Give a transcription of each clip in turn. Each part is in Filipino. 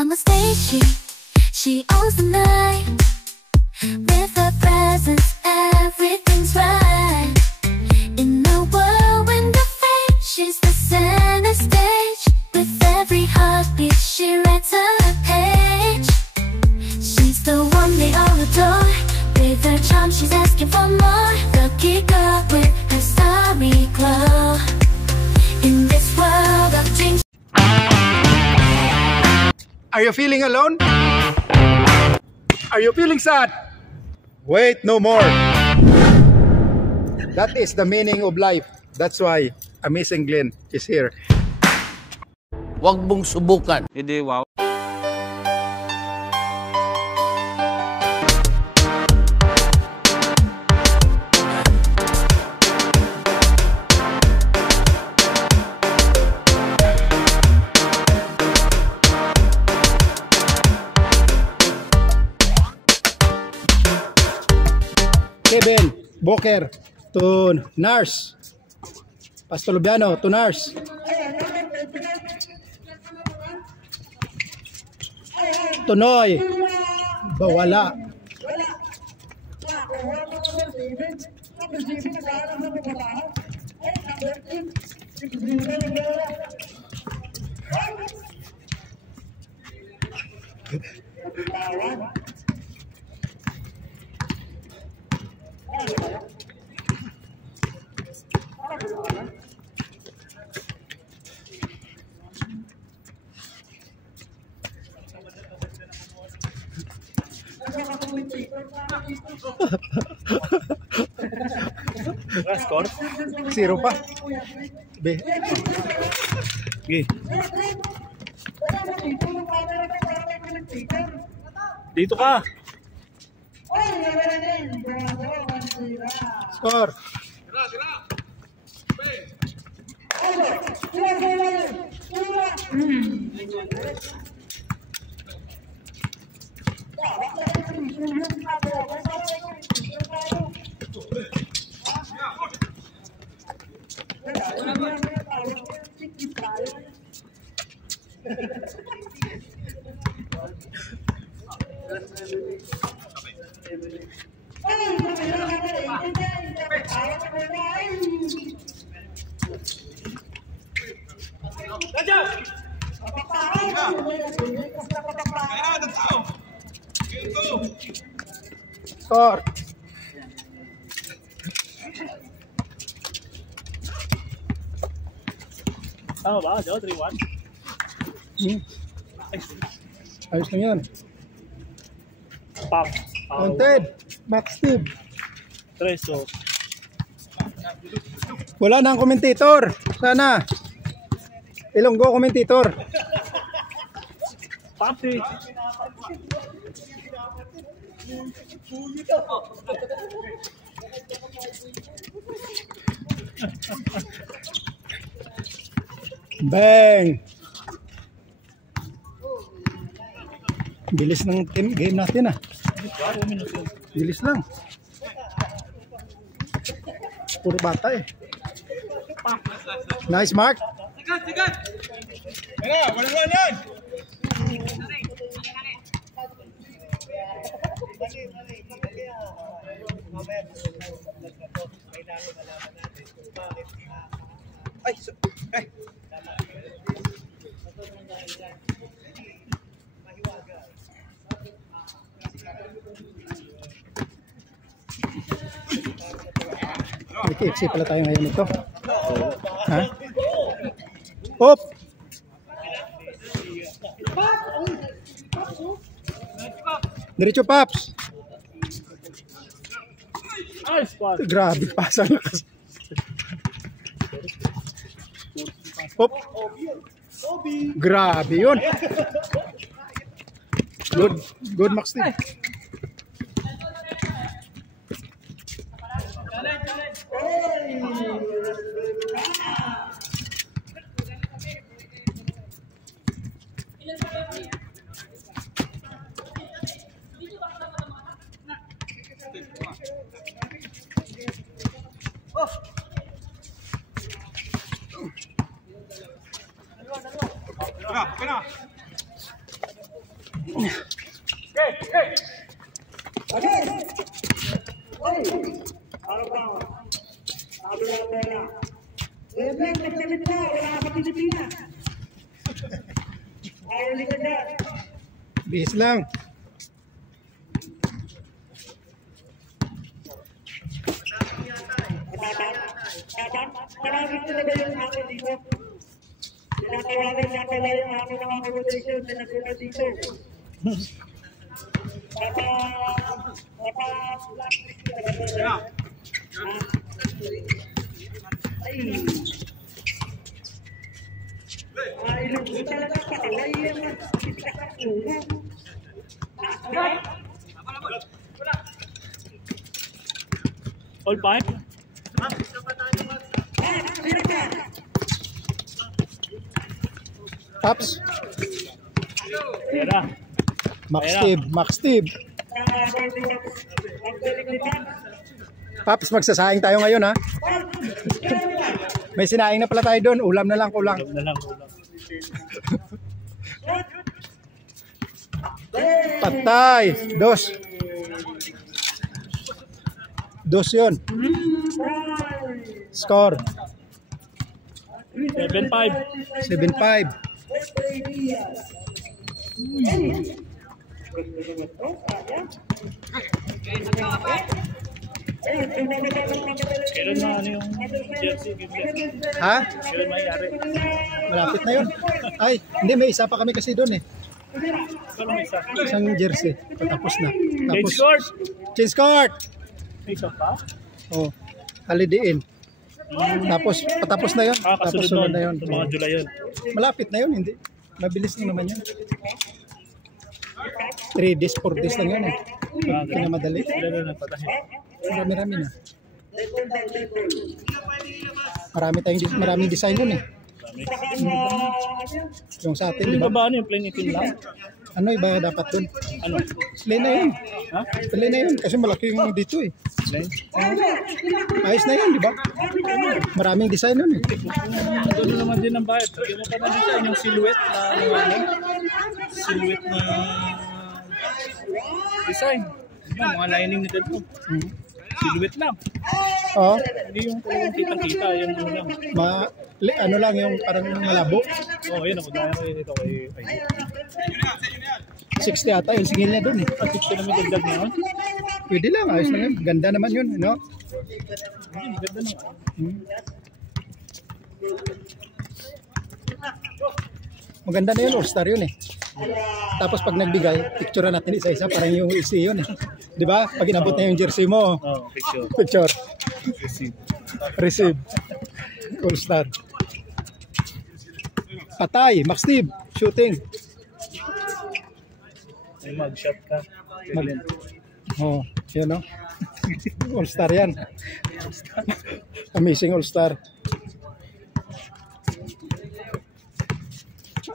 on the stage, she owns the night. With her presence, everything's right. In a whirlwind of fate, she's the center stage. With every heartbeat, she writes her page. She's the one they all adore. With her charm, she's asking for more. Lucky girl with her starry glow. In this world of dreams. Are you feeling alone? Are you feeling sad? Wait no more. That is the meaning of life. That's why Amazing Glenn is here. Huwag mong subukan. Hindi, wow. Kevin Boker to Nars. Pastolubiano to Nars. Tunoy Bawala. Score? 0 pa. B. Okay. Dito ka. Score. Score. Tama ba? 3-1? Ayos lang yan. Pop. Wanted. Max Steve. Treso. Wala na ang commentator. Sana. Ilonggo commentator. Papi. Bang! Bilis ng game natin ah. Bilis lang. Puro bata eh. Nice mark. Sigat! Wala, walang yan! Ay, ay. May KFC pala tayo ngayon ito. Ha? Hop! Diretso Paps! Grabe, pasang lakas. Hop! Grabe yun. Good Max Steve. Bis lang. Marami talaga yung akin dito. Tinatawagan niya pala yung akin ng mga rotation na nagpunta dito. Plastic talaga. Ay, ilong ko talaga pakalay yan. All five? Paps. Pera. Max Steve. Paps, magsasahing tayo ngayon ha. May sinaing na pala tayo doon. Ulam na lang kulang. Ulam na lang. Patay. Dos. Dos yun. Score. 7-5. 7-5. Kailan na ano yung jersey? Ha? Kailan mayari? Malapit na yun. Ay, hindi. May isa pa kami kasi doon eh. Kailan may isa? Isang jersey. Patapos na. Change court! Change court! May isa pa? Oh, Holiday Inn. Tapos, patapos na yun. Tapos sunod na yun. Sa mga July yun. Malapit na yun, hindi. Mabilis lang naman yun. 3 days, 4 days lang yun eh. Pinamadali. Kailan na nagpatahin? Marami-rami na. Maraming design yun eh. Yung sa atin, di Yung ba? ba ano yung plain itim lang? Ano iba dapat dun? Ano? Plain na yun. Ha? Plain na yun. Kasi malaki yung dito eh. Plain? Ayos na yun, di ba? Maraming design yun eh. Doon naman din ang bayad. Sabi mo pa na design yung silhouette na ano? Silhouette na design. Yung mga lining nito po. Silhouette lang. Oo. Hindi yung kitang-kita. Yung ano lang. Ano lang yung parang malabo. Oo, yun. Ako dahil ko dito kay 60 ata yung singil niya dun eh. 60 naman dagdag na yun. Pwede lang, ayos lang yun. Ganda naman yun, no? Ganda naman. Maganda na yun, all-star yun eh. Tapos pag nagbigay, picture natin isa-isa, parang yung isi yun eh. Di ba? Pag inabot na yung jersey mo, Oo, picture. picture. Receive. All-star. Patay, Max Steve, shooting. May mag-shot ka. Oh, yun no? All-star yan. Amazing all-star.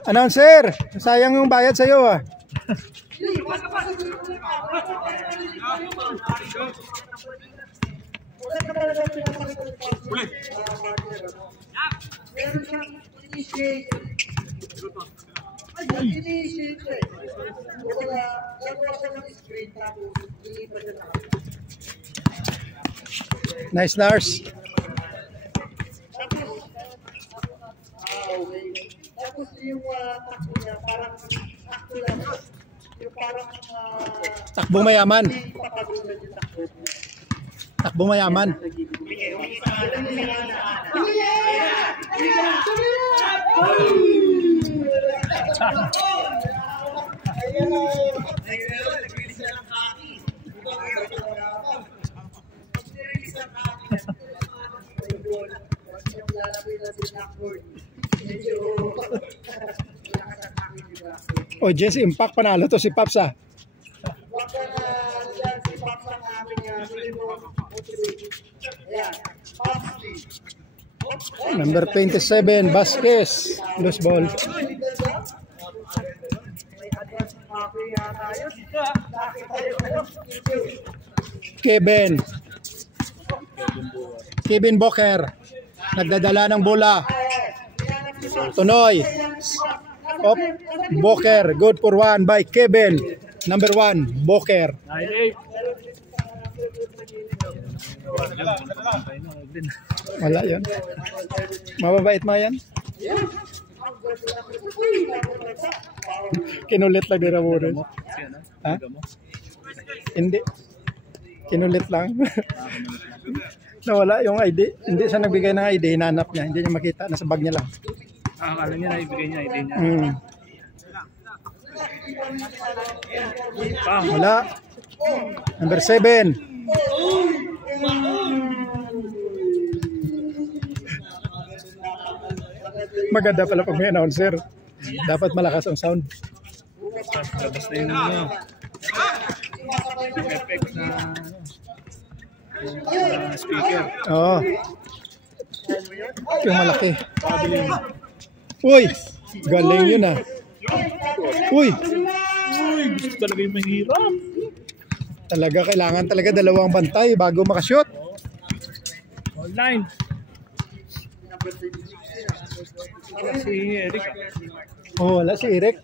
Announcer, sayang yung bayad sa'yo ah. Nice, Lars. Tapos yung takbo niya, parang takbo lang. Yung parang Takbo mayaman. papagulan yung takbo. Takbo mayaman. O Jesse, Impact panalo to si Paps ah. Number 27, Vasquez. Loose ball. Kevin Boker. Nagdadala ng bola. Tunoy. Boker. Good for one by Kevin. Number 1, Boker. 98. Wala yun. Mababait mo yan? Kinulit lang ni Ramones. Ha? Hindi. Kinulit lang. Nawala yung ID. Hindi siya nagbigay ng ID. Hinanap niya. Hindi niya makita. Nasa bag niya lang. Akala niya na ibigay niya ID niya. Wala. Number 7. Maganda pala pag may announcer. Dapat malakas ang sound. Labas na yun effect na speaker. Oo. Yung malaki. Uy! Galing yun ah. Uy! Gusto talaga yung mahirap. Talaga, kailangan talaga dalawang bantay bago makashoot. Online. Si Eric. Oh, wala si Eric.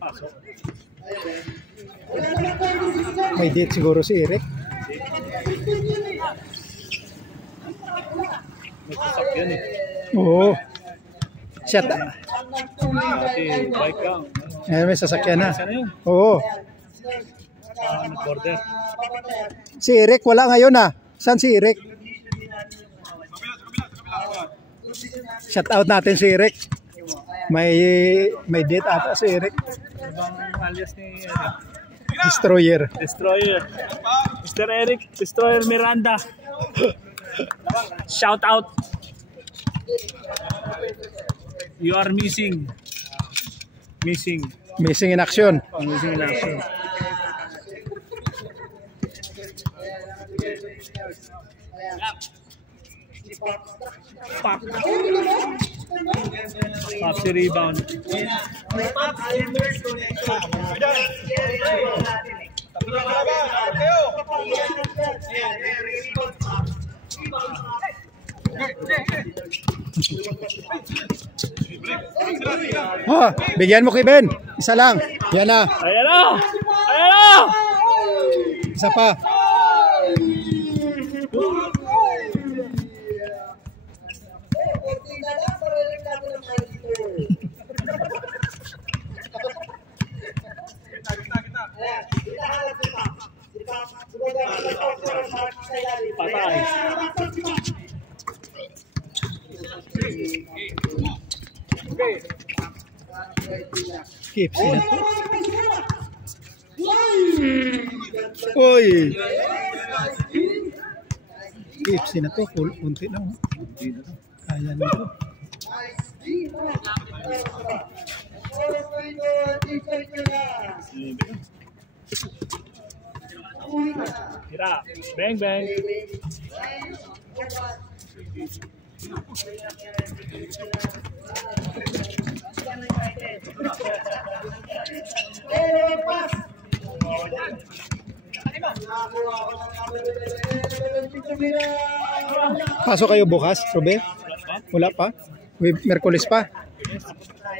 Pasok. May date siguro si Eric. Nagsasakyan eh. Oo. Shut up. Dati bike lang. Ayan, may sasakyan na. Sana yun. Oo. Nag-order. Si Eric wala ngayon ah. Saan si Eric? Shout out natin si Eric. May date ata si Eric. Ibang alias ni Eric. Destroyer. Destroyer. Mr. Eric, Destroyer Miranda. Shout out. You are missing. Missing. Missing in action. Oh, missing in action. Pop. Pop si rebound. Ha, bigyan mo kay Ben. Isa lang. Yan na. Ayan na! Ayan na! Isa pa. Patay. Keep sila to. Uy. Keep sila to. Kunti lang. Kaya na to. Tira. Bang bang. Pasok kayo bukas, Robe? Wala pa? Merkulis pa?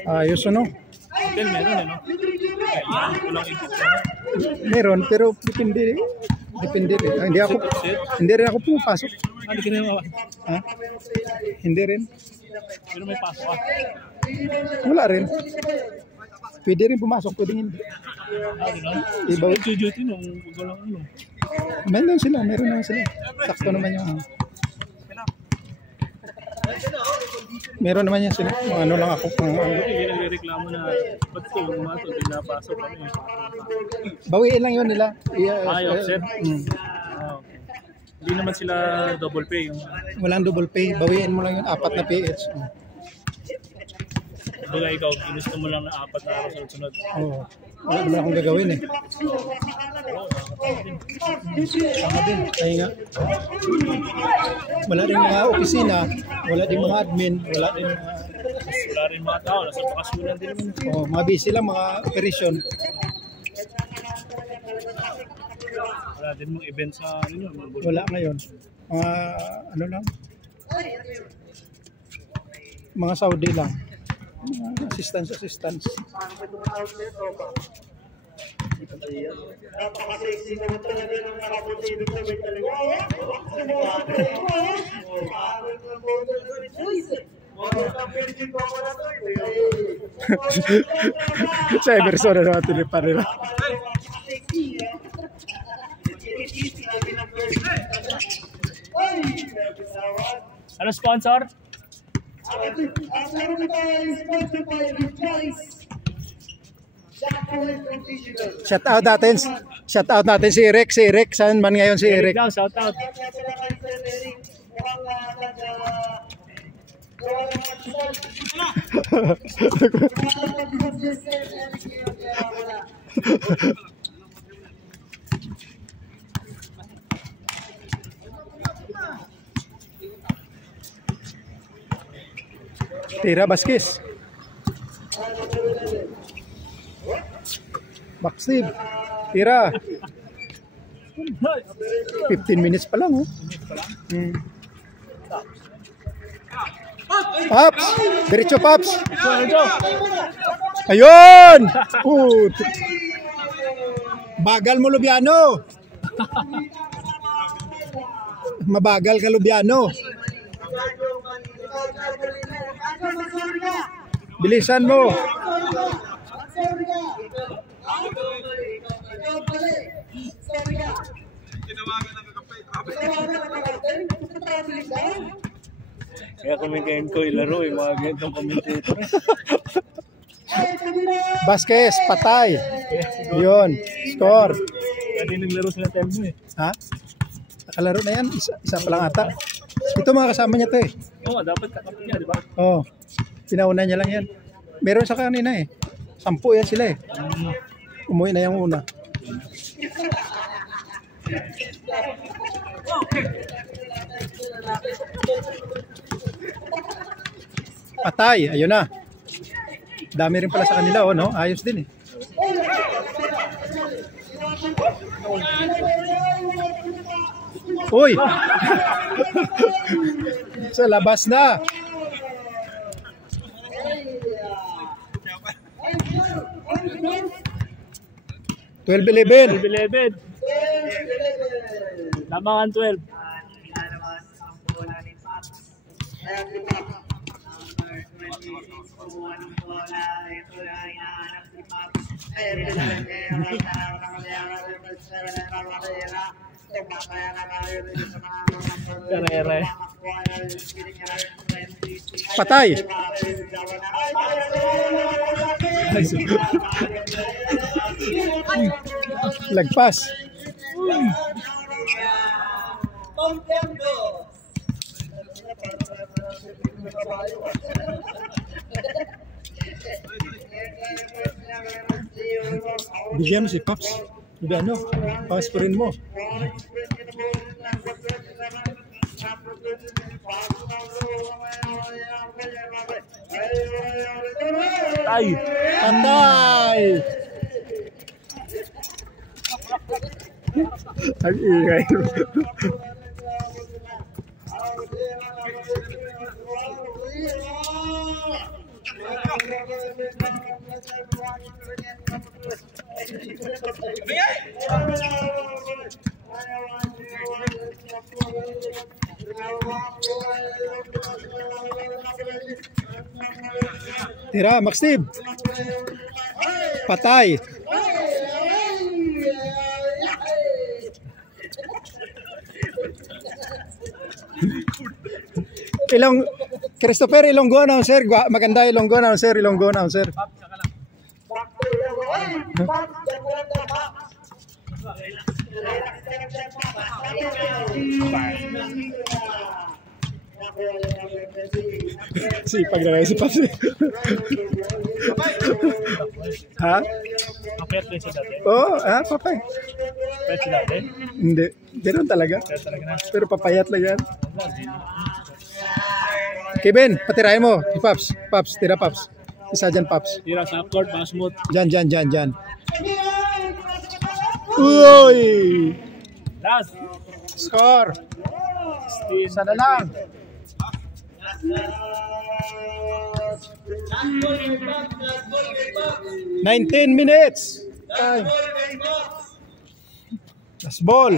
Ayos ano? Hotel meron ano? Kailangan ko lang Meron, pero depende. Depende rin. Hindi rin ako pumapasok. Hindi ka na naman. Ha? Hindi rin. Pero may pasok ka. Wala rin. Pwede rin pumasok, pwede hindi. Iba. Duty nung walang ano. Meron naman sila. Sakto naman yung meron naman yan sila. Ano lang ako. Hindi nagreklamo na ba't ko gumato, hindi napasok kami. Bawiin lang yun nila. Offset? Okay. Hindi naman sila double pay. Walang double pay. Bawiin mo lang yun. 4 na PH. Baga ikaw, ginusto mo lang na 4 na araw sa sunod. Oo. Wala naman akong gagawin eh. Tama din. Kaya nga. Wala rin mga opisina. Wala din mga admin. Wala rin mga tao. Nasa pakasunan din naman. Mga busy lang mga operasyon. Wala din mga event sa ano. Wala ngayon. Mga ano lang. Mga Saudi lang. Assistance. Napaka-sexy naman talaga ng nakapunti dito sa may talaga. Siya ay persona na matilipan nila. Ano sponsor? Shout out natin si Eric. Si Eric, saan man ngayon si Eric? Daw, shout out. Tira Vasquez. Maxim. Tira. 15 minutes pa lang, oh. Pops! Diretso, Pops! Ayun! Bagal mo, Lubiano! Mabagal ka, Lubiano! Bilisan mo! Kaya kumikain ko ilaro yung mga ganitong commentator. Vasquez, patay. Yun, score. Kanina naglaro sila Telmo eh. Ha? Nakalaro na yan, isa pa lang ata. Ito mga kasama niya to eh. Oo, dapat kakapit niya, di ba? Oo, pinauna niya lang yan. Meron sa kanina eh. 10 yan sila eh. Umuwi na yung una. Patay, ayun na. Dami rin pala sa kanila, oh, no? Ayos din eh. Uy! Sa labas na. 12-11. 11. Lamangan 12. Karere. Patay. Lagpas. Bigyan mo si Pops. Ano? Pasporin mo. Ay! Patay! Ang ingay. Tira, Max Steve. Patay. Christopher Ilonggo announcer, maganda Ilonggo announcer, Ilonggo announcer. Sipag na si Paps. Ha? Kapit rin siya dati. Oo, papay. Kapit siya dati. Hindi, ganoon talaga. Pero papayat lang yan. Kevin, patirahin mo. Si Paps, Paps, tira Paps. Isa dyan, Paps. Tira sa court, mga smooth. Dyan. Uy! Last. Score! Isa na lang. 19 minutes. Time. Last ball.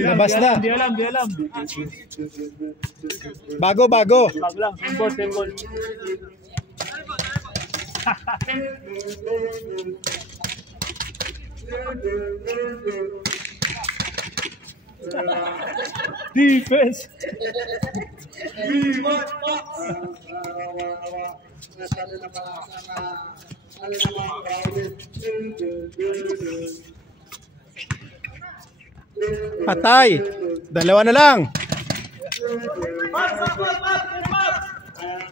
Labas na. Hindi alam. Bago. Bago lang. Same ball. Defense. Patay. Dalawa na lang.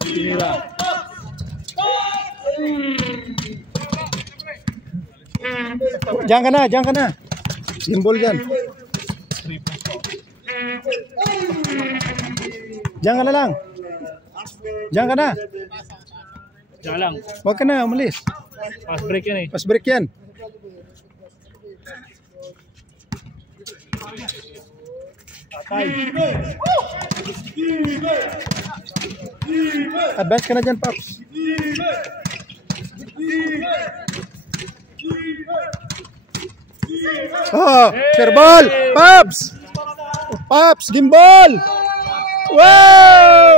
Tira. Diyan ka na. Simbol yan. Diyan ka na lang. Diyan ka na. Diyan lang. Huwag ka na, umalis. Fast break yan eh. Fast break yan. Patay. Advance ka na dyan, Pops. Oh, share ball. Pops. Pops, gimbal. Wow!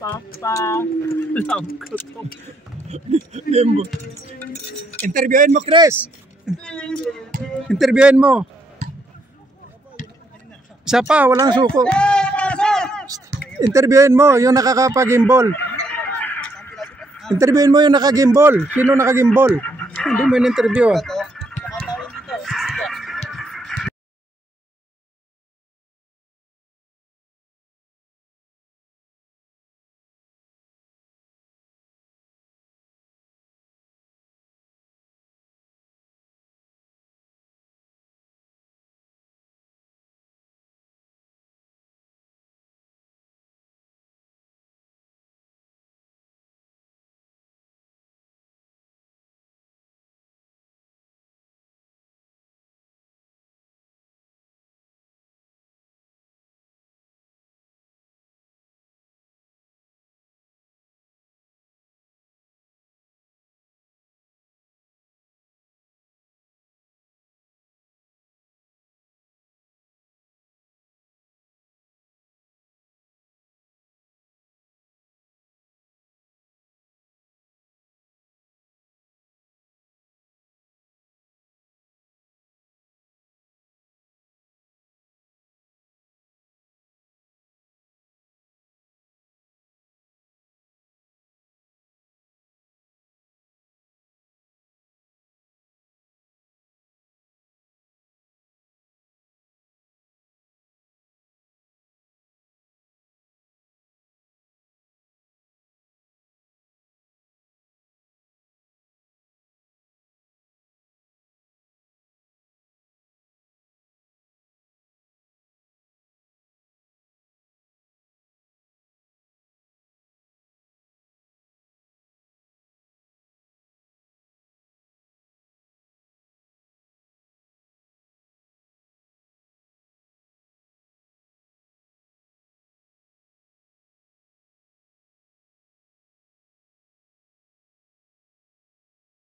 Papa. Alam ko to. Gimbal. Interviewin mo, Chris. Interviewin mo. Isa pa, walang suko. Interviewin mo yung nakakapag-gimbal. Interviewin mo yung naka-gimbal. Sino naka-gimbal? Hindi mo in-interview.